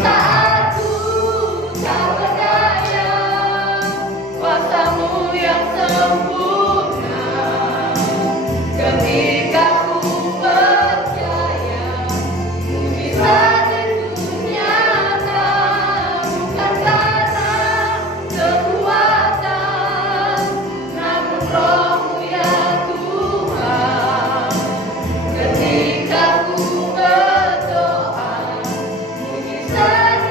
saat ku tak berdaya, kuasa-Mu yang sempurna. Ketika ku percaya, mujizat itu nyata, bukan karena kekuatan, namun Roh-Mu ya Tuhan. Ketika ku berdoa, mujizat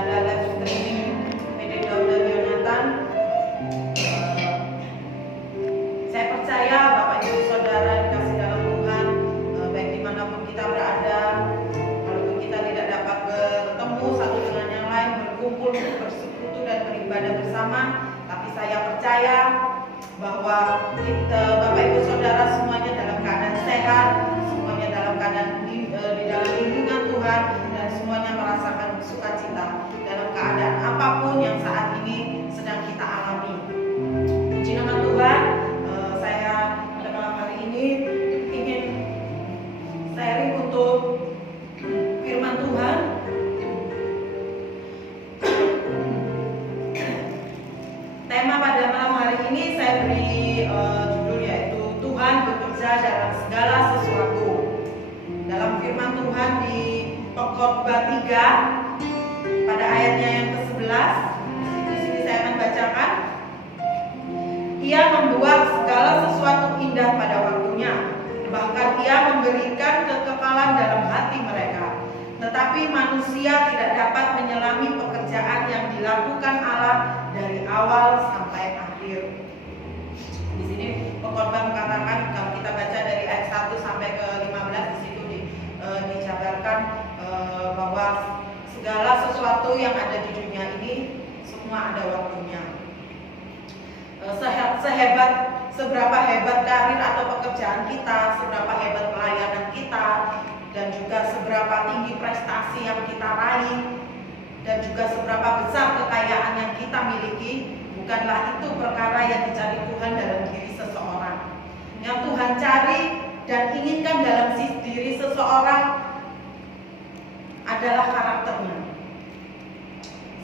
ada live streaming PD Dauda Yonatan. Saya percaya Bapak Ibu Saudara dikasih dalam Tuhan, baik dimanapun kita berada, walaupun kita tidak dapat bertemu satu dengan yang lain, berkumpul, bersekutu dan beribadah bersama, tapi saya percaya bahwa Bapak Ibu Saudara semuanya dalam keadaan sehat, semuanya dalam keadaan di dalam lindungan Tuhan, dan semuanya merasakan sukacita dalam keadaan apapun yang saat ini sedang kita alami. Puji nama Tuhan. Saya pada malam hari ini ingin sharing untuk firman Tuhan. Tema pada malam hari ini saya beri judul yaitu Tuhan bekerja dalam segala sesuatu. Dalam firman Tuhan di Pengkhotbah 3 pada ayatnya yang ke-11, di sini saya akan bacakan. Ia membuat segala sesuatu indah pada waktunya, bahkan ia memberikan kekekalan dalam hati mereka. Tetapi manusia tidak dapat menyelami pekerjaan yang dilakukan Allah dari awal sampai akhir. Di sini Pengkhotbah mengatakan, kalau kita baca dari ayat 1 sampai ke 15, di situ dijabarkan bahwa segala sesuatu yang ada di dunia ini semua ada waktunya. Seberapa hebat karir atau pekerjaan kita, seberapa hebat pelayanan kita, dan juga seberapa tinggi prestasi yang kita raih, dan juga seberapa besar kekayaan yang kita miliki, bukanlah itu perkara yang dicari Tuhan dalam diri seseorang. Yang Tuhan cari dan inginkan dalam diri seseorang adalah karakternya.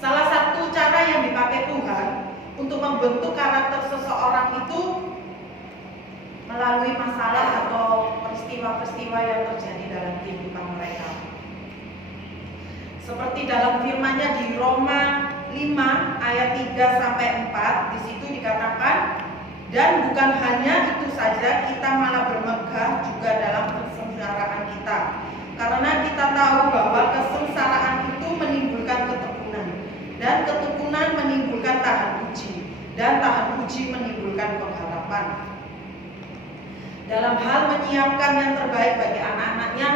Salah satu cara yang dipakai Tuhan untuk membentuk karakter seseorang itu melalui masalah atau peristiwa-peristiwa yang terjadi dalam kehidupan mereka. Seperti dalam firman-Nya di Roma 5 ayat 3 sampai 4, di situ dikatakan, dan bukan hanya itu saja, kita malah bermegah juga dalam kesengsaraan kita. Karena kita tahu bahwa kesengsaraan itu menimbulkan ketekunan, dan ketekunan menimbulkan tahan uji, dan tahan uji menimbulkan pengharapan. Dalam hal menyiapkan yang terbaik bagi anak-anaknya,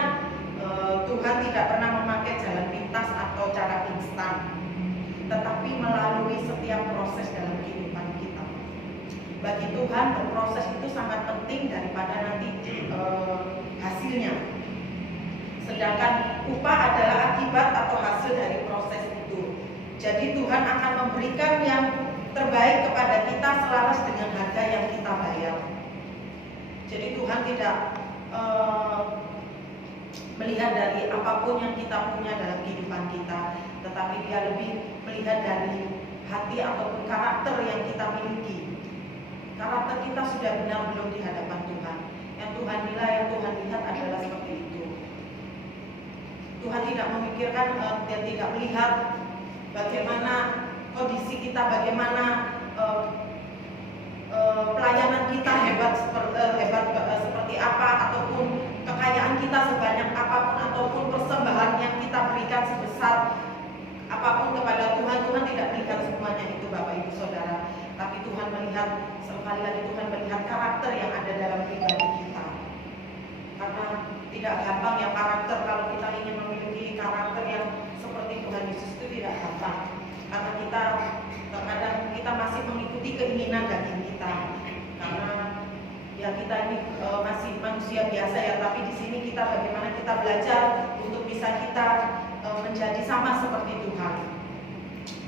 Tuhan tidak pernah memakai jalan pintas atau cara instan, tetapi melalui setiap proses dalam kehidupan kita. Bagi Tuhan, berproses itu sangat penting daripada nanti hasilnya. Sedangkan upah adalah akibat atau hasil dari proses itu. Jadi Tuhan akan memberikan yang terbaik kepada kita selaras dengan harga yang kita bayar. Jadi Tuhan tidak melihat dari apapun yang kita punya dalam kehidupan kita, tetapi Dia lebih melihat dari hati ataupun karakter yang kita miliki. Karakter kita sudah benar belum di hadapan Tuhan. Yang Tuhan nilai, yang Tuhan lihat adalah seperti itu. Tuhan tidak memikirkan dan tidak melihat bagaimana kondisi kita, bagaimana pelayanan kita hebat seperti apa, ataupun kekayaan kita sebanyak apapun, ataupun persembahan yang kita berikan sebesar apapun kepada Tuhan. Tuhan tidak melihat semuanya itu, Bapak Ibu Saudara. Tapi Tuhan melihat, sekali lagi Tuhan melihat karakter yang ada dalam pribadi kita. Karena tidak gampang ya karakter, kalau kita ingin memiliki karakter yang seperti Tuhan Yesus itu tidak gampang. Karena kita terkadang kita masih mengikuti keinginan daging kita. Karena ya kita ini masih manusia biasa ya, tapi di sini kita bagaimana kita belajar untuk bisa kita menjadi sama seperti Tuhan.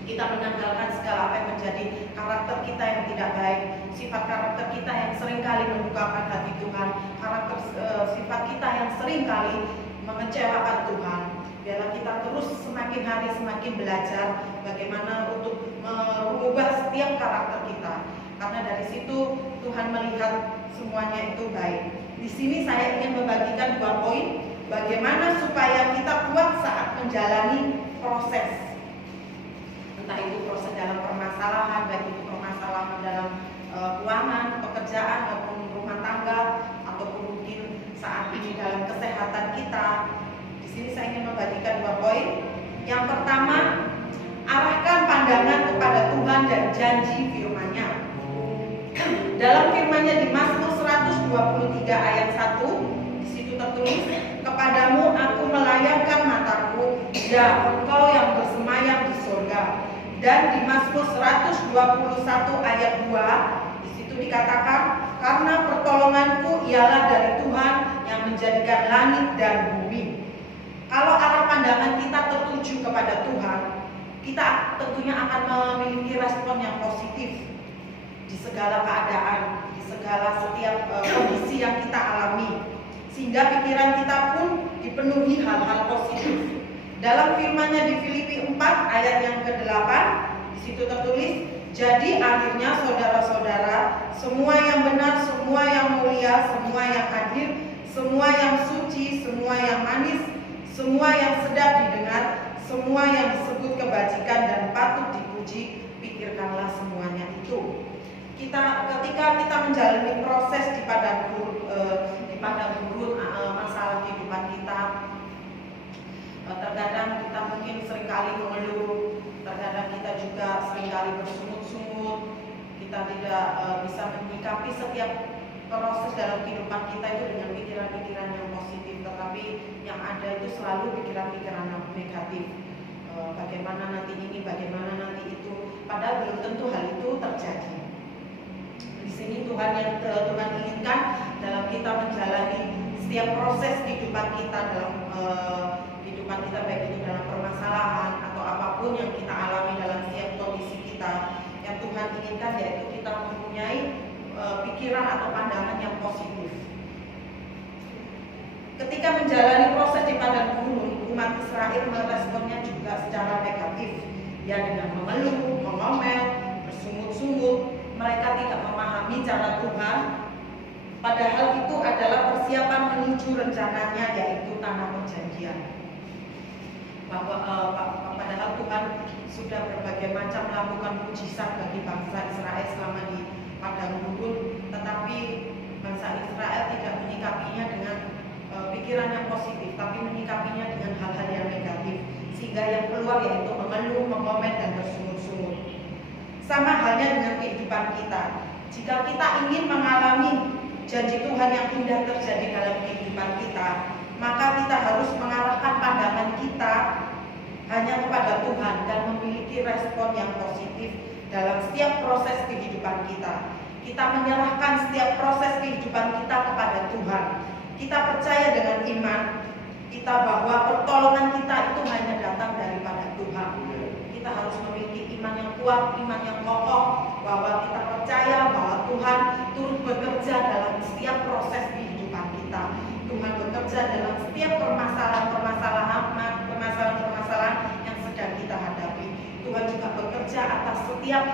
Kita menanggalkan segala apa yang menjadi karakter kita yang tidak baik, sifat karakter kita yang seringkali membukakan hati Tuhan, karakter sifat kita yang seringkali mengecewakan Tuhan. Biarlah kita terus semakin hari semakin belajar bagaimana untuk mengubah setiap karakter kita. Karena dari situ Tuhan melihat semuanya itu baik. Di sini saya ingin membagikan 2 poin bagaimana supaya kita kuat saat menjalani proses. Entah itu proses dalam permasalahan, baik itu permasalahan dalam keuangan, pekerjaan maupun rumah tangga, ataupun mungkin saat ini dalam kesehatan kita. Di sini saya ingin membagikan 2 poin. Yang pertama, ayat 1, di situ tertulis, kepadamu aku melayangkan mataku, ya engkau yang bersemayam di surga. Dan di Mazmur 121 ayat 2, di situ dikatakan, karena pertolonganku ialah dari Tuhan yang menjadikan langit dan bumi. Kalau arah pandangan kita tertuju kepada Tuhan, kita tentunya akan memiliki respon yang positif di segala keadaan, di segala setiap kondisi yang kita alami, sehingga pikiran kita pun dipenuhi hal-hal positif. Dalam firman-Nya di Filipi 4 ayat yang ke-8, di situ tertulis, jadi akhirnya saudara-saudara, semua yang benar, semua yang mulia, semua yang adil, semua yang suci, semua yang manis, semua yang sedap didengar, semua yang disebut kebajikan dan patut dipuji, pikirkanlah semuanya itu. Ketika kita menjalani proses di padang gurun, masalah kehidupan kita, terkadang kita mungkin seringkali mengeluh, terkadang kita juga seringkali bersungut-sungut, kita tidak bisa menyikapi setiap proses dalam kehidupan kita itu dengan pikiran-pikiran yang positif, tetapi yang ada itu selalu pikiran-pikiran yang negatif. Bagaimana nanti ini, bagaimana nanti itu, padahal belum tentu hal itu terjadi. Di sini Tuhan inginkan dalam kita menjalani setiap proses kehidupan kita dalam kehidupan kita, baik itu dalam permasalahan atau apapun yang kita alami dalam setiap kondisi kita, yang Tuhan inginkan yaitu kita mempunyai pikiran atau pandangan yang positif. Ketika menjalani proses di padang gurun, umat Israel meresponnya juga secara negatif, ya dengan mengeluh, mengomel, bersungut-sungut. Mereka tidak memahami cara Tuhan, padahal itu adalah persiapan menuju rencananya, yaitu tanah perjanjian. Padahal Tuhan sudah berbagai macam melakukan mujizat bagi bangsa Israel selama di padang gurun, tetapi bangsa Israel tidak menyikapinya dengan pikiran yang positif, tapi menyikapinya dengan hal-hal yang negatif, sehingga yang keluar yaitu mengeluh, mengomen, dan bersungut-sungut. Sama halnya dengan kehidupan kita. Jika kita ingin mengalami janji Tuhan yang indah terjadi dalam kehidupan kita, maka kita harus mengarahkan pandangan kita hanya kepada Tuhan dan memiliki respon yang positif dalam setiap proses kehidupan kita. Kita menyerahkan setiap proses kehidupan kita kepada Tuhan. Kita percaya dengan iman kita bahwa pertolongan kita itu hanya datang daripada Tuhan. Kita harus memiliki iman yang kuat, iman yang kokoh, bahwa kita percaya bahwa Tuhan turut bekerja dalam setiap proses kehidupan kita. Tuhan bekerja dalam setiap permasalahan yang sedang kita hadapi. Tuhan juga bekerja atas setiap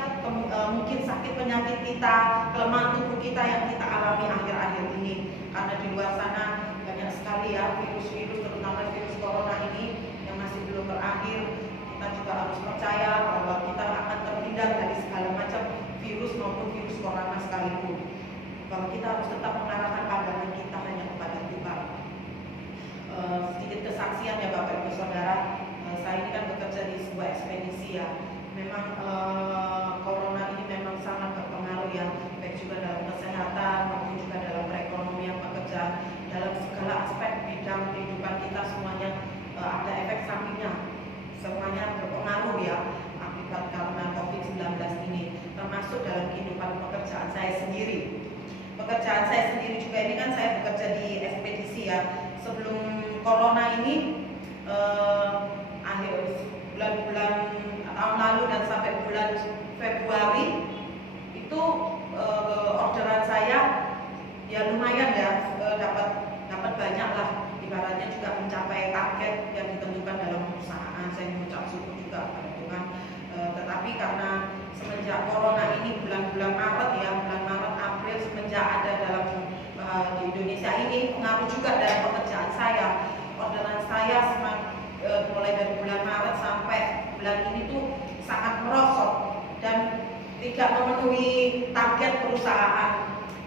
mungkin sakit penyakit kita, kelemahan tubuh kita yang kita alami akhir-akhir ini. Karena di luar sana banyak sekali ya virus-virus, terutama virus corona ini yang masih belum berakhir. Kita juga harus percaya bahwa kita akan terhindar dari segala macam virus maupun virus corona sekalipun. Bahwa kita harus tetap mengarahkan pandangan kita hanya kepada Tuhan. Sedikit kesaksian ya Bapak Ibu Saudara, saya ini kan bekerja di sebuah ekspedisi ya. Memang corona ini memang sangat berpengaruh ya, baik juga dalam kesehatan maupun juga dalam perekonomian, pekerjaan, dalam segala aspek bidang kehidupan kita semuanya ada efek sampingnya, semuanya berpengaruh ya akibat karena COVID-19 ini, termasuk dalam kehidupan pekerjaan saya sendiri. Pekerjaan saya sendiri juga ini kan saya bekerja di ekspedisi ya. Sebelum corona ini akhir bulan-bulan tahun lalu dan sampai bulan Februari itu orderan saya ya lumayan ya, dapat banyak lah, ibaratnya juga mencapai target yang ditentukan dalam perusahaan. Saya mengucap syukur juga kepada Tuhan. Tetapi karena semenjak corona ini bulan-bulan Maret ya, bulan Maret April semenjak ada dalam di Indonesia ini, pengaruh juga dalam pekerjaan saya. Orderan saya mulai dari bulan Maret sampai bulan ini tuh sangat merosot dan tidak memenuhi target perusahaan.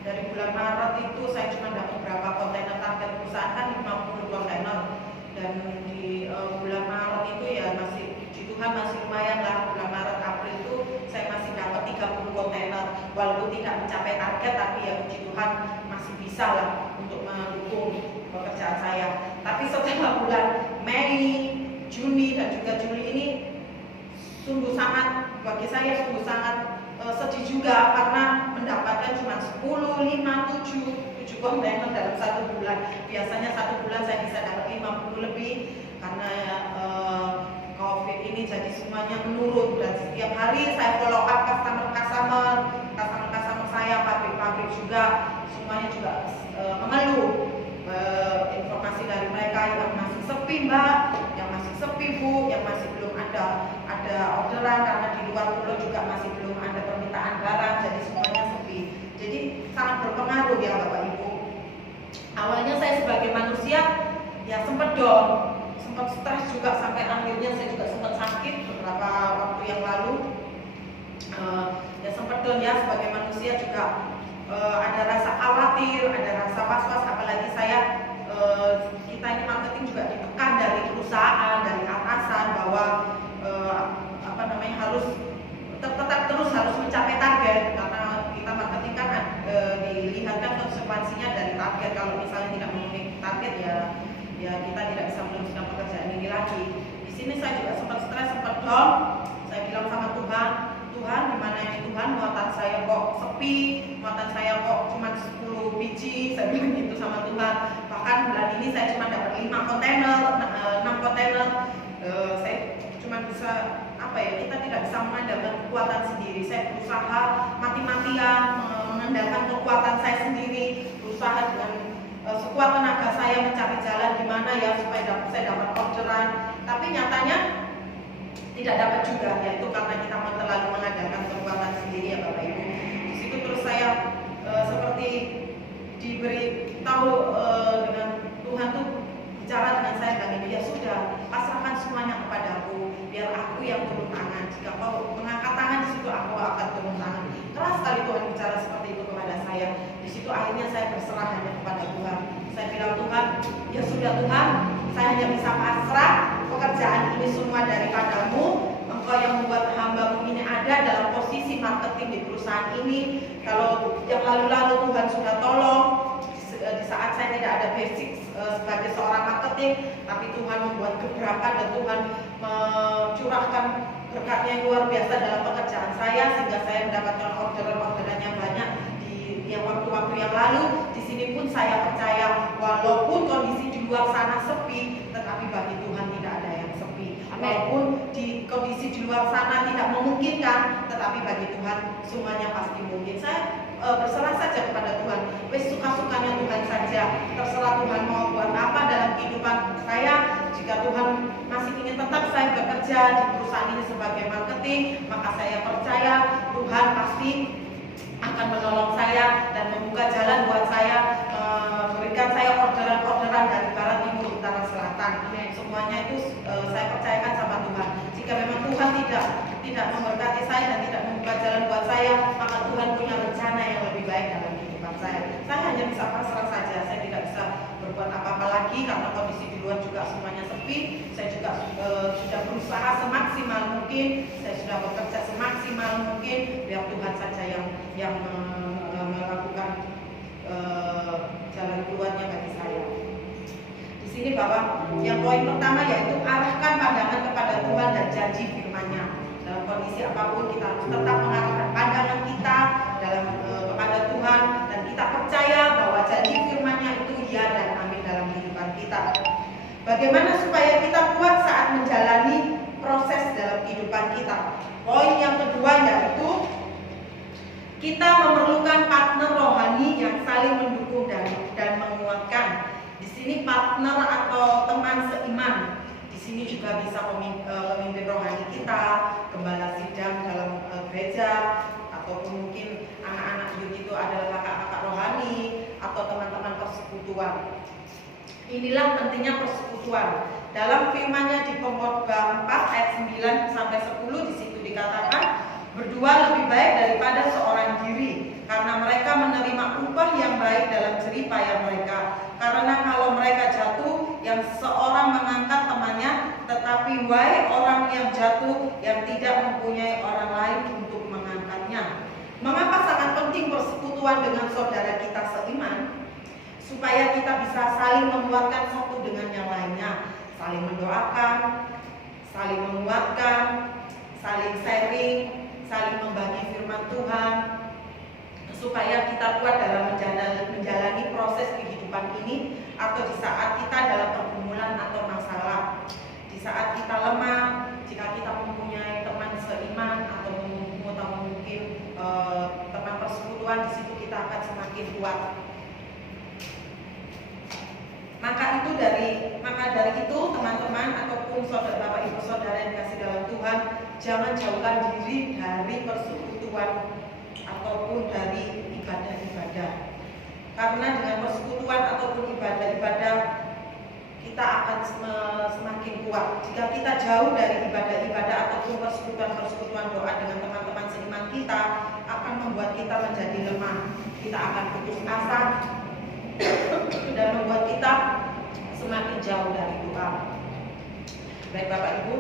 Dari bulan Maret itu saya cuma dapat berapa kontainer, target perusahaan kan 50 kontainer, dan di bulan Maret itu ya masih, puji Tuhan masih lumayan lah. Bulan Maret April itu saya masih dapat 30 kontainer, walaupun tidak mencapai target, tapi ya puji Tuhan masih bisa lah untuk mendukung pekerjaan saya. Tapi setelah bulan Mei, Juni dan juga Juli ini sungguh sangat, bagi saya sungguh sangat sedih juga karena mendapatkan cuma 10, 5, 7 kontainer dalam 1 bulan. Biasanya 1 bulan saya bisa dapat 50 lebih karena COVID ini jadi semuanya menurun, dan setiap hari saya follow up customer saya, pabrik-pabrik juga, semuanya juga mengeluh informasi dari mereka yang masih sepi Mbak, yang masih sepi Bu, yang masih belum ada orderan karena di luar pulau juga masih belum ada permintaan barang, jadi semuanya sepi. Jadi sangat berpengaruh ya Bapak Ibu. Awalnya saya sebagai manusia ya sempat down, sempat stres juga, sampai akhirnya saya juga sempat sakit beberapa waktu yang lalu. Ya sempat down ya sebagai manusia juga, ada rasa khawatir, ada rasa was-was, apalagi saya kita ini marketing juga ditekan dari perusahaan, dari atasan bahwa harus tetap terus harus mencapai target, karena kita marketing kan dilihatkan konsekuensinya dari target. Kalau misalnya tidak memenuhi target ya kita tidak bisa meneruskan pekerjaan ini lagi. Di sini saya juga sempat stres, sempat down. Saya bilang sama Tuhan, gimana ini Tuhan, muatan saya kok sepi, muatan saya kok cuma 10 biji, saya bilang gitu sama Tuhan. Bahkan bulan ini saya cuma dapat 5 kontainer, 6 kontainer. Saya cuma bisa kita tidak bisa mengandalkan kekuatan sendiri. Saya berusaha mati-matian mengandalkan kekuatan saya sendiri, berusaha dengan sekuat tenaga saya mencari jalan gimana ya supaya saya dapat orderan. Tapi nyatanya tidak dapat juga, yaitu karena kita terlalu mengandalkan kekuatan sendiri ya Bapak Ibu. Di situ terus saya seperti diberi tahu dengan Tuhan tuh bicara dengan saya dan ini, ya sudah, pasrahkan semuanya kepadaku, biar aku yang turun tangan. Jika kau mengangkat tangan, di situ aku akan turun tangan. Keras sekali Tuhan bicara seperti itu kepada saya. Di situ akhirnya saya berserah hanya kepada Tuhan. Saya bilang, Tuhan, ya sudah Tuhan, saya hanya bisa pasrah, pekerjaan ini semua daripadamu. Engkau yang membuat hamba-Mu ini ada dalam posisi marketing di perusahaan ini. Kalau yang lalu-lalu Tuhan sudah tolong, di saat saya tidak ada basic sebagai seorang marketing, tapi Tuhan membuat gebrakan dan Tuhan mencurahkan berkat-Nya yang luar biasa dalam pekerjaan saya, sehingga saya mendapatkan orderan-orderan yang banyak di waktu-waktu yang lalu. Di sini pun saya percaya, walaupun kondisi di luar sana sepi, tetapi bagi Tuhan tidak ada yang sepi. Walaupun di kondisi di luar sana tidak memungkinkan, tetapi bagi Tuhan semuanya pasti mungkin. Saya berserah saja kepada Tuhan. Wes suka-sukanya Tuhan saja. Terserah Tuhan mau buat apa dalam kehidupan saya. Jika Tuhan masih ingin tetap saya bekerja di perusahaan ini sebagai marketing, maka saya percaya Tuhan pasti akan menolong saya dan membuka jalan buat saya, memberikan saya orderan-orderan dari barat, timur, utara, selatan. Semuanya itu saya percayakan sama Tuhan. Jika memang Tuhan tidak memberkati saya dan tidak membuka jalan buat saya, maka Tuhan punya rencana yang lebih baik dalam kehidupan saya. Saya hanya bisa pasrah saja. Saya tidak bisa berbuat apa-apa lagi karena kondisi di luar juga semuanya sepi. Saya juga sudah berusaha semaksimal mungkin. Saya sudah bekerja semaksimal mungkin. Biar Tuhan saja yang melakukan jalan keluarnya bagi saya. Di sini Bapak, yang poin pertama yaitu arahkan pandangan kepada Tuhan dan janji firman-Nya. Dalam kondisi apapun kita harus tetap mengarahkan pandangan kita kepada Tuhan, dan kita percaya bahwa janji firman-Nya itu ya dan amin dalam kehidupan kita. Bagaimana supaya kita kuat saat menjalani proses dalam kehidupan kita? Poin yang kedua yaitu kita memerlukan partner rohani yang saling mendukung dan menguatkan. Di sini partner atau teman seiman. Di sini juga bisa pemimpin rohani kita, gembala sidang dalam gereja, ataupun mungkin anak-anak youth itu adalah kakak-kakak rohani atau teman-teman persekutuan. Inilah pentingnya persekutuan. Dalam firman-Nya di Pengkhotbah 4 ayat 9 sampai 10 di situ dikatakan, berdua lebih baik daripada seorang diri, karena mereka menerima upah yang baik dalam jerih payah mereka. Karena kalau mereka jatuh, yang seorang mengangkat temannya, tetapi wahai orang yang jatuh, yang tidak mempunyai orang lain untuk mengangkatnya. Mengapa sangat penting persekutuan persekutuan dengan saudara kita seiman, supaya kita bisa saling menguatkan satu dengan yang lainnya, saling mendoakan, saling menguatkan, saling sharing, saling membagi firman Tuhan, supaya kita kuat dalam menjalani proses kehidupan ini, atau di saat kita dalam pergumulan atau masalah, di saat kita lemah. Jika kita mempunyai teman seiman atau mungkin teman persekutuan, di situ kita akan semakin kuat. Maka dari itu teman-teman ataupun saudara Bapak Ibu saudara yang dikasih dalam Tuhan, jangan jauhkan diri dari persekutuan ataupun dari ibadah-ibadah. Karena dengan persekutuan ataupun ibadah-ibadah kita akan semakin kuat. Jika kita jauh dari ibadah-ibadah ataupun persekutuan doa dengan teman-teman seiman kita, akan membuat kita menjadi lemah. Kita akan putus asa dan membuat kita semakin jauh dari Tuhan. Baik Bapak Ibu,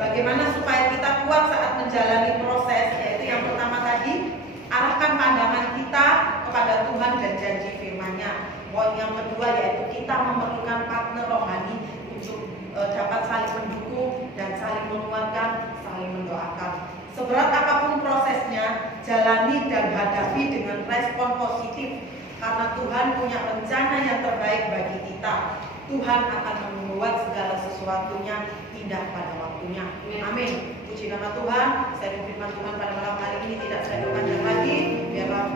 bagaimana supaya kita kuat saat menjalani proses? Yaitu yang pertama tadi, arahkan pandangan kita kepada Tuhan dan janji firman-Nya. Poin yang kedua yaitu kita memerlukan partner rohani untuk dapat saling mendukung dan saling menguatkan, saling mendoakan. Seberat apapun prosesnya, jalani dan hadapi dengan respon positif, karena Tuhan punya rencana yang terbaik bagi kita. Tuhan akan membuat segala sesuatunya indah pada waktunya. Amin. Puji nama Tuhan. Sharing firman Tuhan pada malam hari ini tidak saya panjang lagi. Biarlah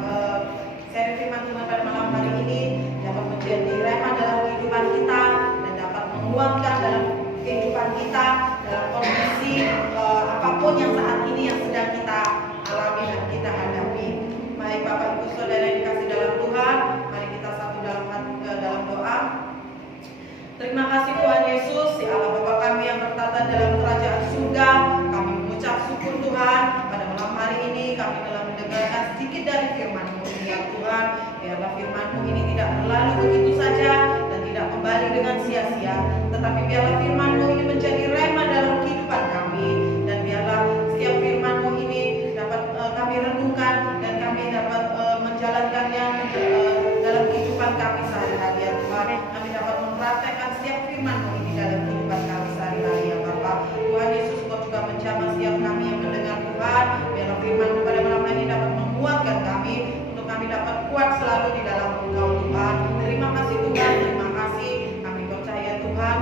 sharing firman Tuhan pada malam hari ini dapat menjadi rema dalam kehidupan kita dan dapat menguatkan dalam kehidupan kita dalam kondisi apapun yang saat ini yang sedang kita alami dan kita hadapi. Baik Bapak Ibu Saudara yang dikasih dalam Tuhan, mari kita satu dalam doa. Terima kasih Tuhan Yesus, ya Allah Bapa kami yang bertata dalam kerajaan surga. Kami mengucap syukur Tuhan pada malam hari ini kami telah mendengarkan sedikit dari firman-Mu ya Tuhan. Biarlah firman-Mu ini tidak berlalu begitu saja dan tidak kembali dengan sia-sia, tetapi biarlah firman-Mu ini menjadi rema dalam kehidupan kami, dan biarlah setiap firman-Mu ini dapat kami renungkan dan kami dapat menjalankannya dalam kehidupan kami sehari-hari ya Tuhan. Kami dapat mempraktekkan setiap firman-Mu ini dalam kehidupan kami sehari-hari ya Bapa. Tuhan Yesus, Kau juga menjamah setiap kami yang mendengar Tuhan. Biarlah firman-Mu pada malam hari ini dapat menguatkan kami untuk kami dapat kuat selalu di dalam Engkau Tuhan. Terima kasih Tuhan, terima kasih. Kami percaya Tuhan,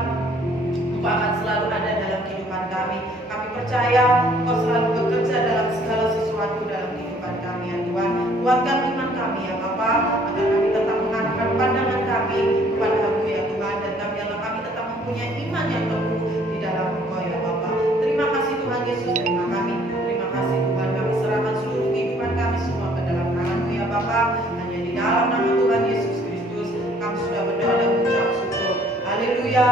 Engkau akan selalu ada dalam kehidupan kami. Kami percaya Engkau selalu bekerja dalam segala sesuatu dalam kehidupan kami ya Tuhan. Kuatkan iman kami ya Bapa, agar kami tetap mengarahkan pandangan kami kepada-Mu ya Tuhan, dan kami tetap mempunyai iman yang teguh di dalam Engkau ya Bapa. Terima kasih Tuhan Yesus, terima kasih Tuhan, kami serahkan seluruh kehidupan kami semua ke dalam tangan-Mu ya Bapa. Hanya di dalam nama Tuhan Yesus Kristus kami sudah berdoa dan mengucap syukur. Haleluya.